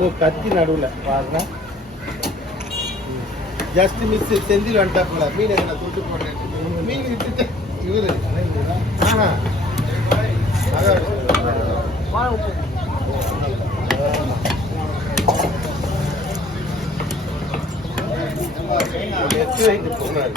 ஓ கத்தி நடுவில் பாருங்க. ஜஸ்ட் மிஸ் செந்தில் வந்துட்டாப்புல. மீன் எங்களை தொட்டு போட்டேன். மீன் விட்டுட்டு இவரு எட்டு வைத்து போனார்.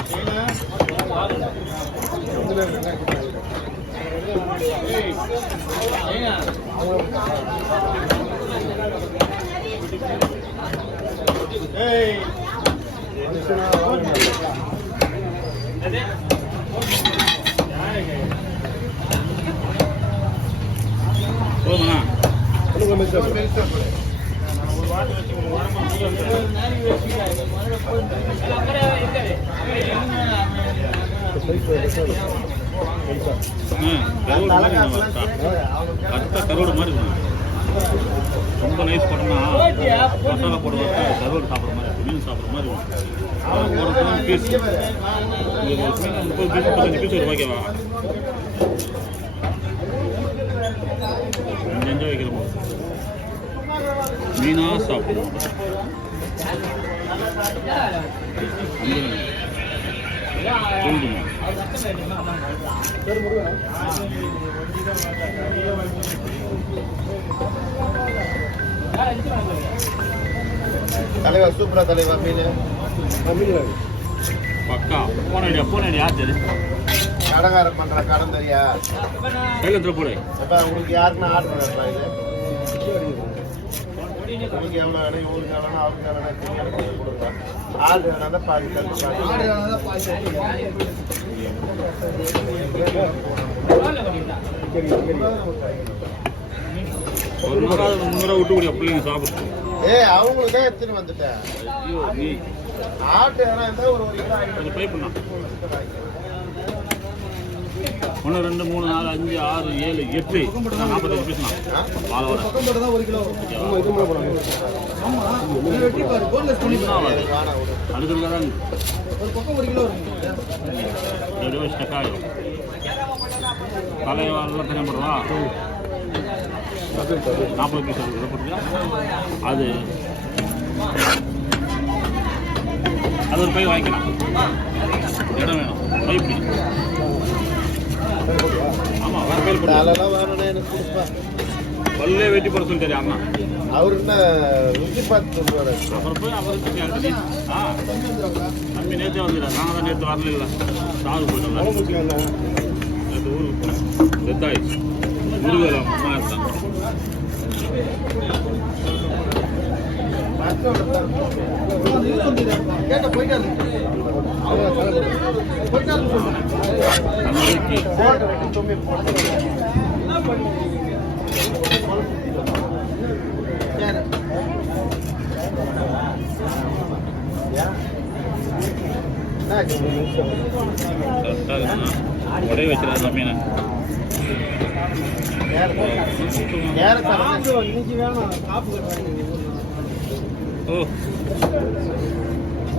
கருவாடு மாதிரி ரொம்ப நைஸ் பண்ணா மசாலா போடுறது கருவாடு சாப்பிட்ற மாதிரி மீன் சாப்பிட்ற மாதிரி பீஸ் 30 பீஸ் 35 பீஸ் ரூபாய்க்கவா நெஞ்ச வைக்கிறோம் மீனா சாப்பிடுவோம். தலைவா சூப்பரா தலைவா மீன் பக்கா போனடி யார் கடங்காரம் பண்ற கடன் தெரியா போடு. உங்களுக்கு யாருன்னா ஆர்டர் பண்ணலாம். இது உங்களுக்கு எவ்வளோ வேணும் இவங்களுக்கு எவ்வளோ அவருக்கு எவ்வளோ கொடுக்கலாம். ஆர்டர் வேணா பாதி ஒரு நாள் 300 விட்டு கூடிய பிள்ளைங்க சாப்பிட்டு அவங்களுக்கு தான் எடுத்துன்னு வந்துட்டேன். ஆட்டு வேணா இருந்தா ஒரு கொஞ்சம் பை பண்ணலாம். 1 2 3 4 5 6 7 8 45 பீஸ்லாம் பாலோட அடுக்கிறதுக்காக ஸ்டக்காயிடும். தலைவெல்லாம் தனியாக போடுறா 40 பீஸ் போட்டுருக்கா. அது ஒரு பை வாங்கிக்கலாம். இடம் வேணும் பை பிடி. ஆமாம் வேறு பையில் வேணும்னா எனக்கு கொடுப்பா. பல்லே வெட்டி போட சொல்லிட்டாரு அண்ணா. அவரு என்ன ருச்சி பார்த்து சொல்லுவாரு. அப்புறம் போய் அவருக்கு தம்பி நேற்றே வந்துடுறாரு. நாங்கள் தான் நேற்று வரல இல்லை சாரு போயிட்டோம். நேற்று ஊருக்கு போனேன். டெத்தாயிடுச்சு. முருகலாம் அம்மா இருந்தான். ஒரே வச்சிருக்கா மீன்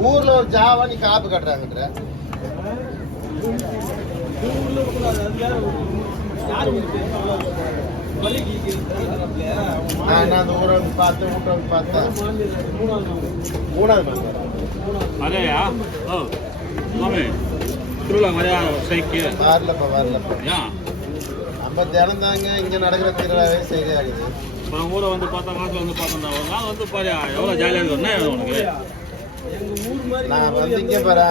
ஊர்ல ஒரு ஜாவா நீ காப்பு கட்டுறாங்கன்ற நான் அந்த ஊரை பார்த்தேன் வீட்டை பார்த்தேன். 3வது அதேயா திருவிழா மாதிரியா சைக்கு வரலப்பா நம்ம தினம் தாங்க இங்க நடக்கிற திருவிழாவே சரியாகுது. அப்புறம் ஊரை வந்து பார்த்தா மாசம் வந்து பார்த்தோம். ஒரு நாள் வந்து பாரு எவ்வளோ ஜாலியாக இருக்கும் உனக்கு. நான் வந்து இங்கே பாரு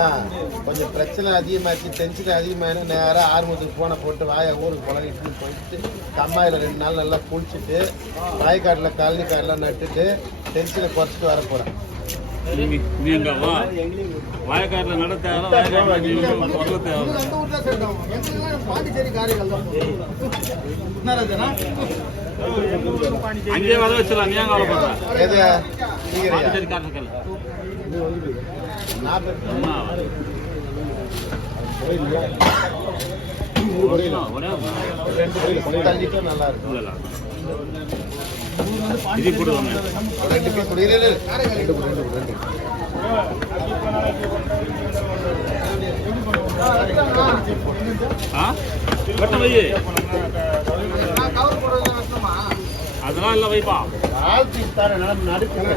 கொஞ்சம் பிரச்சனை அதிகமாச்சு, டென்ஷன் அதிகமாயினா நேராக ஆறுமுகத்துக்கு போனை போட்டு வாயை ஊருக்கு பழகிட்டு போயிட்டு கம்மாயில் 2 நாள் நல்லா குளிச்சுட்டு வாய்க்காட்டில் கழனி காயெல்லாம் நட்டுட்டு டென்ஷனை குறைச்சிட்டு வர போகிறேன். வாய்க்காட்டில் நட தேவை அங்கேயே வர வச்சிடலாம். நீ ஏங்க கவலைப்படுற? பாண்டிச்சேரி காரணங்கள் நல்லா இருக்கும். இது போடுவாங்க 2 பீஸ் குடியில 2 கட்ட வை. அதெல்லாம் இல்லை வைப்பா ஆள் பீஸ் தானே நடுக்கு